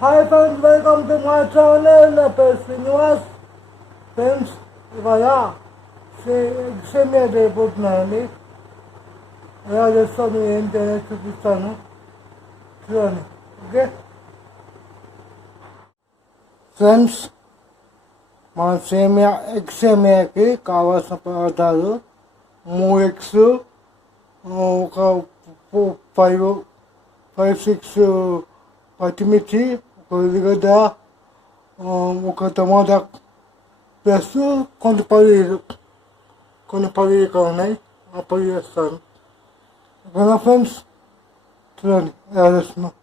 Hi friends, welcome to my channel, na S.Srinivas. Friends, ఇవాళ ఎగ్సేమియా అయిపోతున్నానండి. ఎలా చేస్తాను ఏంటి అనేది చూపిస్తాను, చూడండి. ఓకే ఫ్రెండ్స్, మన ఎగ్సేమియాకి కావాల్సిన పదార్థాలు 3 ఎగ్స్, ఒక 5-6 పచ్చిమిర్చి, ఒక ఉల్లిగడ్డ, ఒక టమాటా, ప్లస్ కొన్ని పల్లీలు ఇక్కడ ఉన్నాయి. ఆ పల్లి వేస్తాను. ఓకేనా ఫ్రెండ్స్, చూడండి ఎలా చేస్తున్నాను.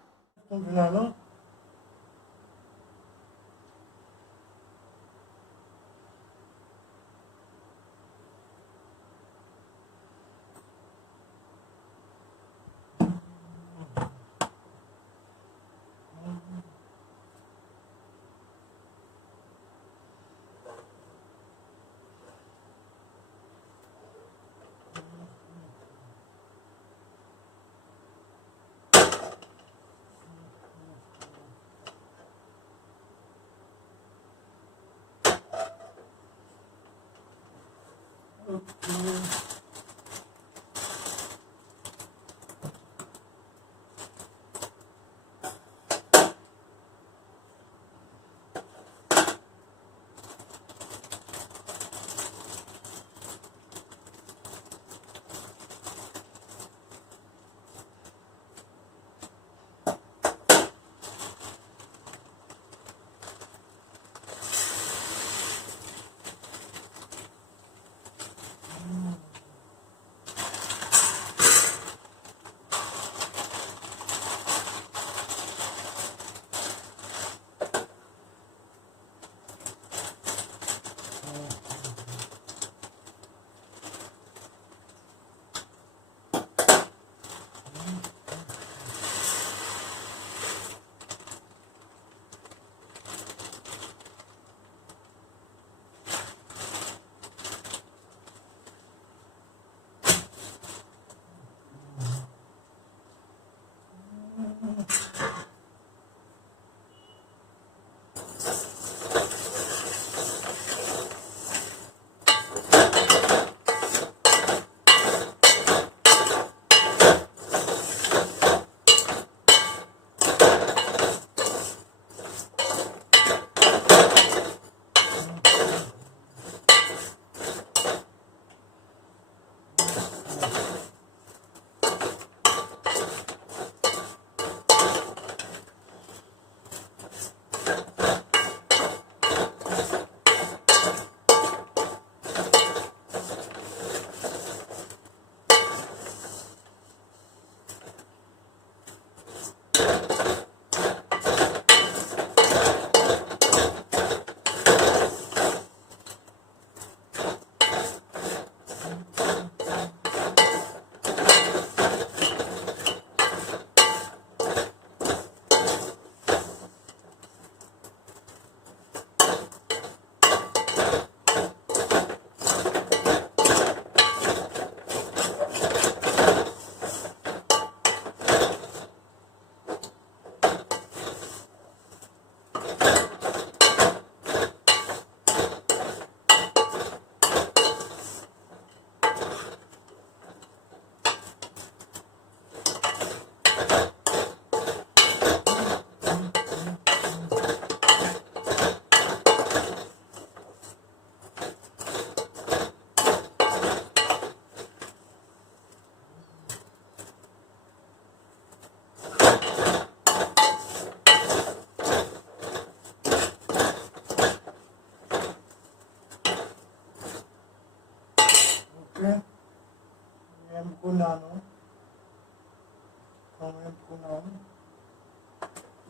వేపుకున్నాను.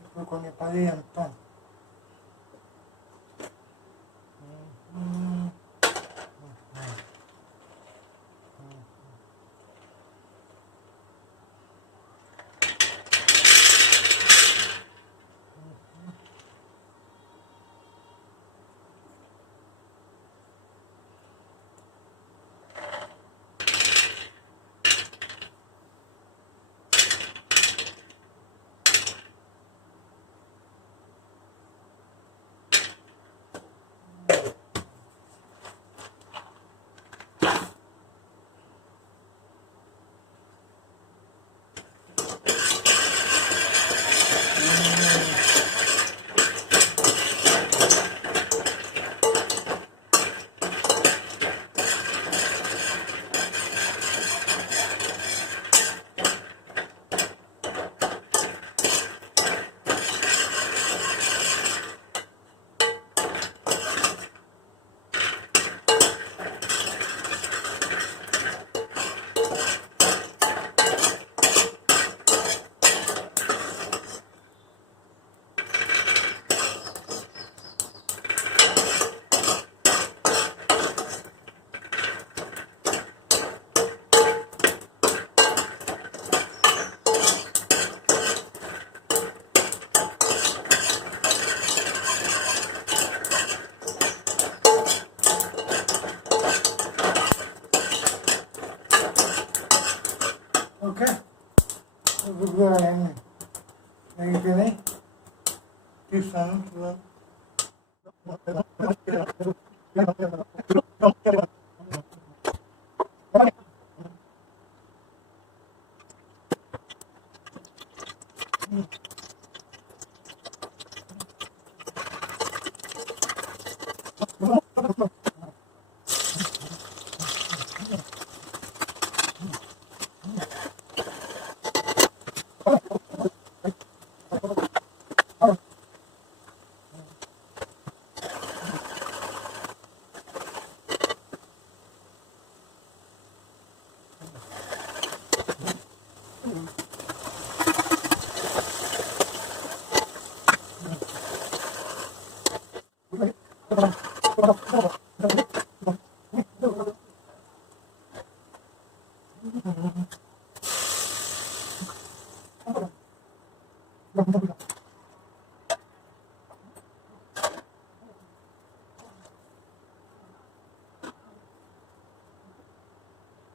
ఇప్పుడు కొన్ని పది వేస్తాను. చేస్తాను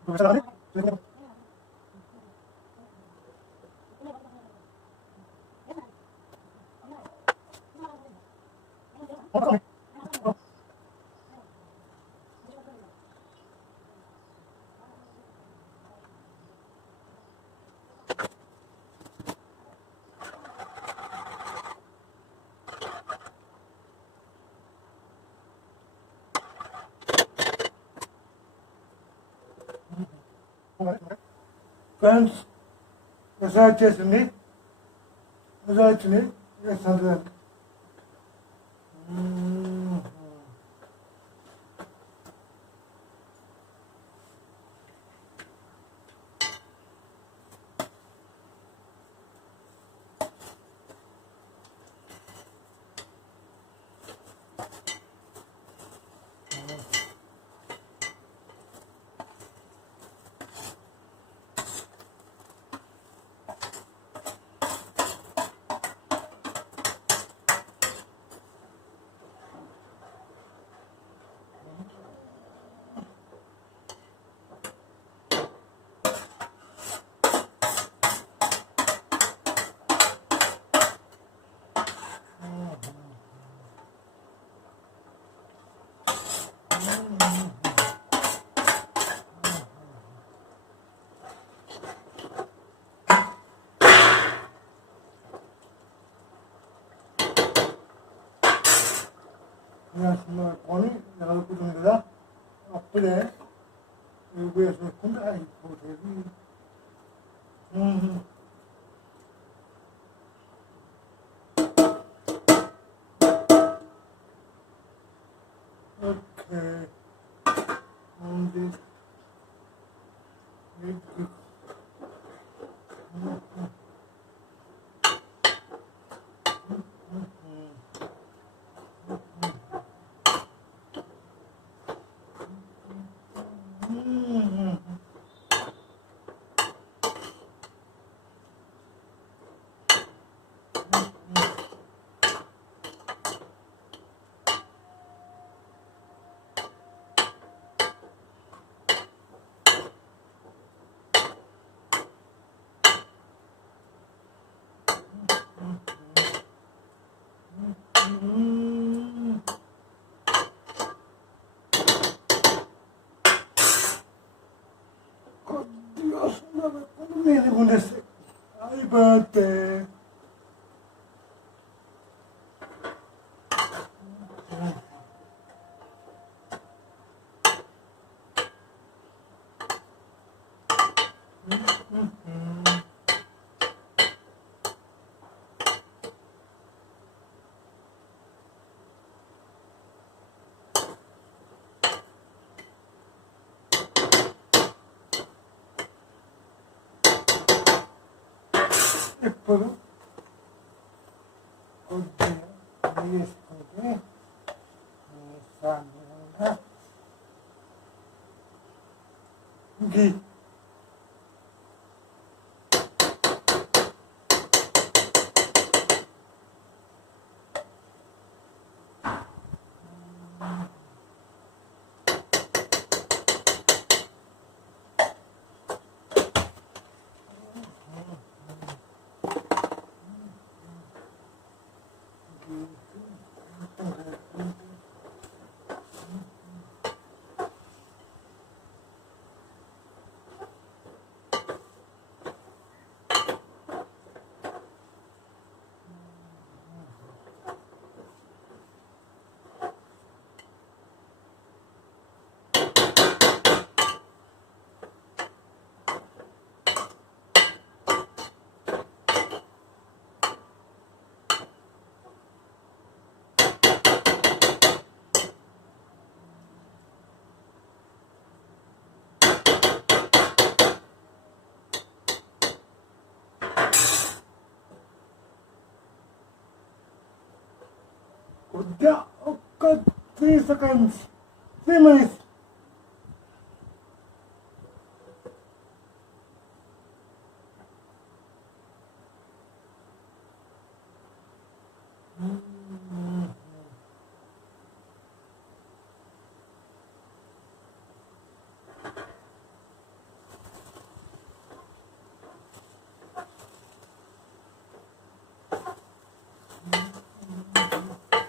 చూడండి. ఫ్రెండ్స్ మసాజ్ చేసింది, మసాజ్ వచ్చింది వేస్తాను. కొని నలుపుతుంది కదా, అప్పుడే వేసుకుంటే అయిపోతుంది. ఓకే ఉంది. నేను ఉండేస్తే అయిపోతే ఇప్పుడు కొద్దిగా వేసుకుంటే గీ ఒక్క 3 seconds, 3 minutes.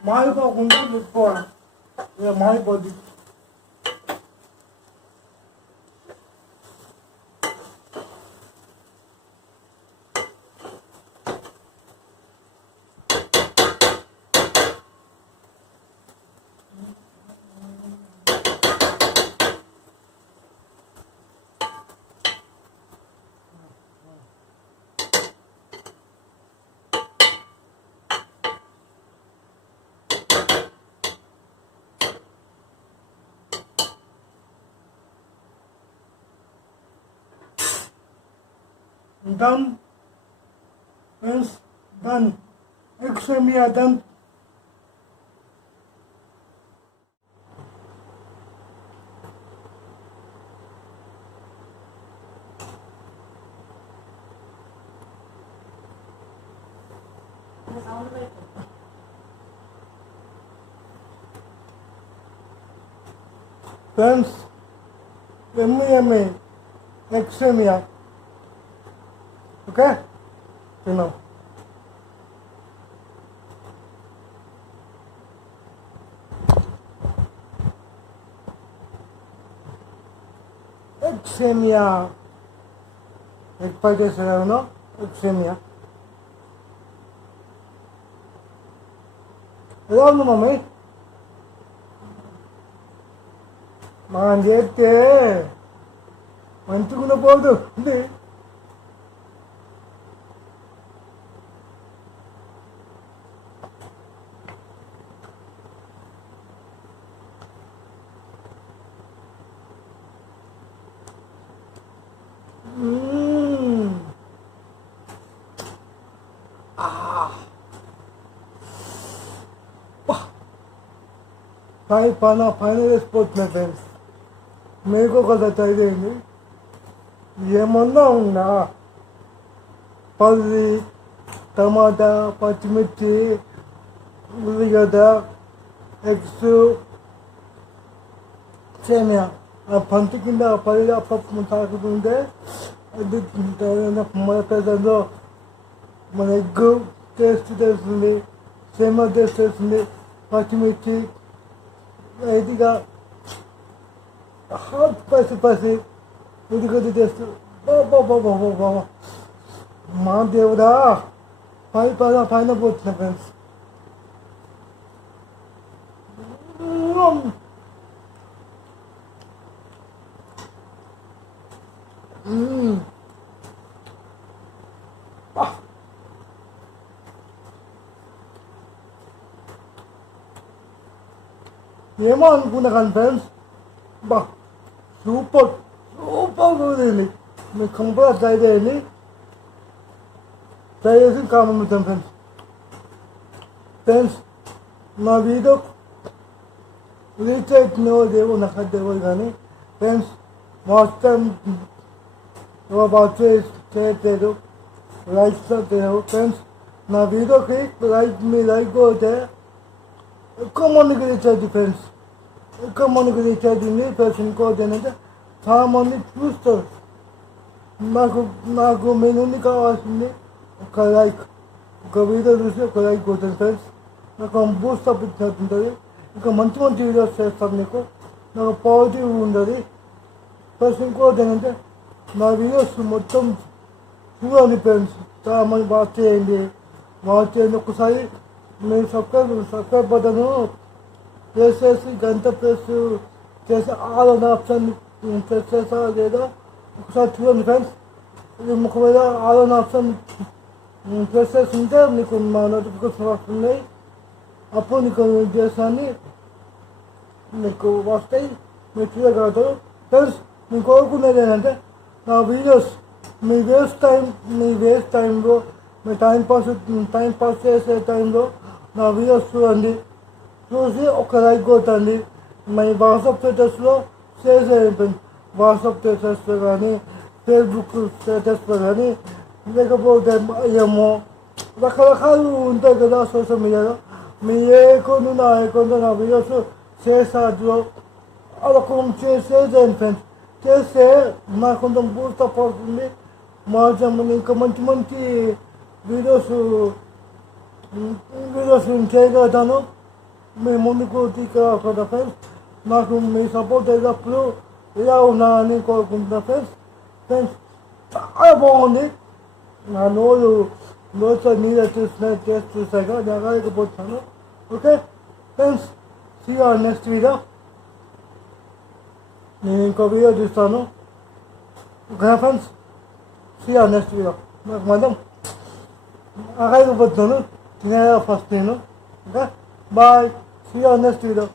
మాడిపోకుండా పెట్టుకోవాలి, ఇక మాడిపోద్ది. Done. Friends, done. Eggssemiya done. Friends, yummy eggssemiya. Okay? You know. Eggssemiya. Egg pie చేస్తారు no? Eggssemiya. ఎలా ఉంది మమ్మీ? మనం చేస్తే మంచిగా పోదు ఉంది. పైన వేసిపోతున్నాయి ఫ్రెండ్స్. మీకు ఒక ట్రై చేయండి. ఏమన్నా ఉన్నా పల్లి, టమాటా, పచ్చిమిర్చి, ఉల్లిగడ్డ, ఎగ్స్, సేమియా ఆ పంటి కింద పల్లి పప్పు తాకుతుంటే అది మొదటిలో మన ఎగ్ టేస్ట్ తెలుస్తుంది, సేమియా టేస్ట్ తెలుస్తుంది, పచ్చిమిర్చి ఇదిగా హాట్ పసి ఉదిగది టేస్ట్. బాబా మా దేవుడా, పైన పోతున్నా ఫ్రెండ్స్. ఏమో అనుకున్నా కానీ ఫ్రెండ్స్, సూపర్ కుదిరింది. మీరు కంపల్సరీ ట్రై చేయండి. ట్రై చేసి కామెంట్ పెట్టాం ఫ్రెండ్స్. నా వీడియో రీచ్ అవుతుందో దేవో నాకు తెలియదు కానీ ఫ్రెండ్స్, వాచ్ చేయట్లేదు, లైక్స్ తెలియదు ఫ్రెండ్స్. నా వీడియోకి మీ లైక్ కొడితే ఎక్కువ మందికి రీచ్ అవుతుంది ఫ్రెండ్స్. ఎక్కువ మందికి రీచ్ అవుతుంది ప్లస్ ఇంకోటి ఏంటంటే చాలా మంది చూస్తారు. నాకు మీ నుండి కావాల్సింది ఒక లైక్. ఒక వీడియో చూసి ఒక లైక్ కొట్టాను ఫ్రెండ్స్. నాకు బూస్ట్ అప్ ఇచ్చినట్టుంటుంది. ఇంకా మంచి వీడియోస్ చేస్తాను మీకు. నాకు పాజిటివ్ ఉండదు. ప్లస్ ఇంకోటి ఏంటంటే నా వీడియోస్ మొత్తం చూడండి ఫ్రెండ్స్. చాలా మంది వాచ్ చేయండి. ఒకసారి మీరు సబ్స్క్రైబ్ బటన్ ప్రెస్ చేసి గంట ప్రెస్ చేసి ఆల్ అనే ఆప్షన్ ప్రెస్ చేస్తారా లేదా ఒకసారి చూడండి ఫ్రెండ్స్. ఒకవేళ ఆల్ అనే ఆప్షన్ ప్రెస్ చేసి ఉంటే మీకు మా నోటిఫికేషన్ వస్తున్నాయి. అప్పుడు నీకు చేస్తాను, మీకు వస్తాయి, మీరు చూడగలుగుతారు ఫ్రెండ్స్. నేను కోరుకునేది ఏంటంటే నా వీడియోస్ మీ వేస్ట్ టైంలో మీ టైం పాస్ చేసే టైంలో నా వీడియోస్ చూడండి. చూసి ఒక లైక్ కొట్టండి. మీ వాట్సాప్ స్టేటస్లో షేర్ చేయండి ఫ్రెండ్స్. వాట్సాప్ స్టేటస్లో కానీ, ఫేస్బుక్ స్టేటస్లో కానీ, లేకపోతే ఏమో రకరకాలు ఉంటాయి కదా సోషల్ మీడియాలో. మీ ఏ అకౌంట్ ఉందో ఆ అకౌంట్లో నా వీడియోస్ చేస్తాలో అలా కొంచెం షేర్ చేయండి ఫ్రెండ్స్. చేస్తే నాకు కొంచెం బూస్టప్ అవుతుంది. ఇంకా మంచి మంచి వీడియోస్ నేను చేయగలుగుతాను. మీ ముందుకు తీసుకురాకుండా ఫ్రెండ్స్. నాకు మీ సపోర్ట్ అయినప్పుడు ఇలా ఉన్నానని కోరుకుంటున్నా ఫ్రెండ్స్. చాలా బాగుంది. నా నోట్స్ నీళ్ళు చూసాక జరగలేకపోతున్నాను. Okay friends, see you on next video. నేను ఇంకో వీడియో చూస్తాను. Okay friends, see you on next video. నాకు మాత్రం ఆగలేకపోతున్నాను. తినేదా ఫస్ట్ నేను. Okay bye, see you on next video.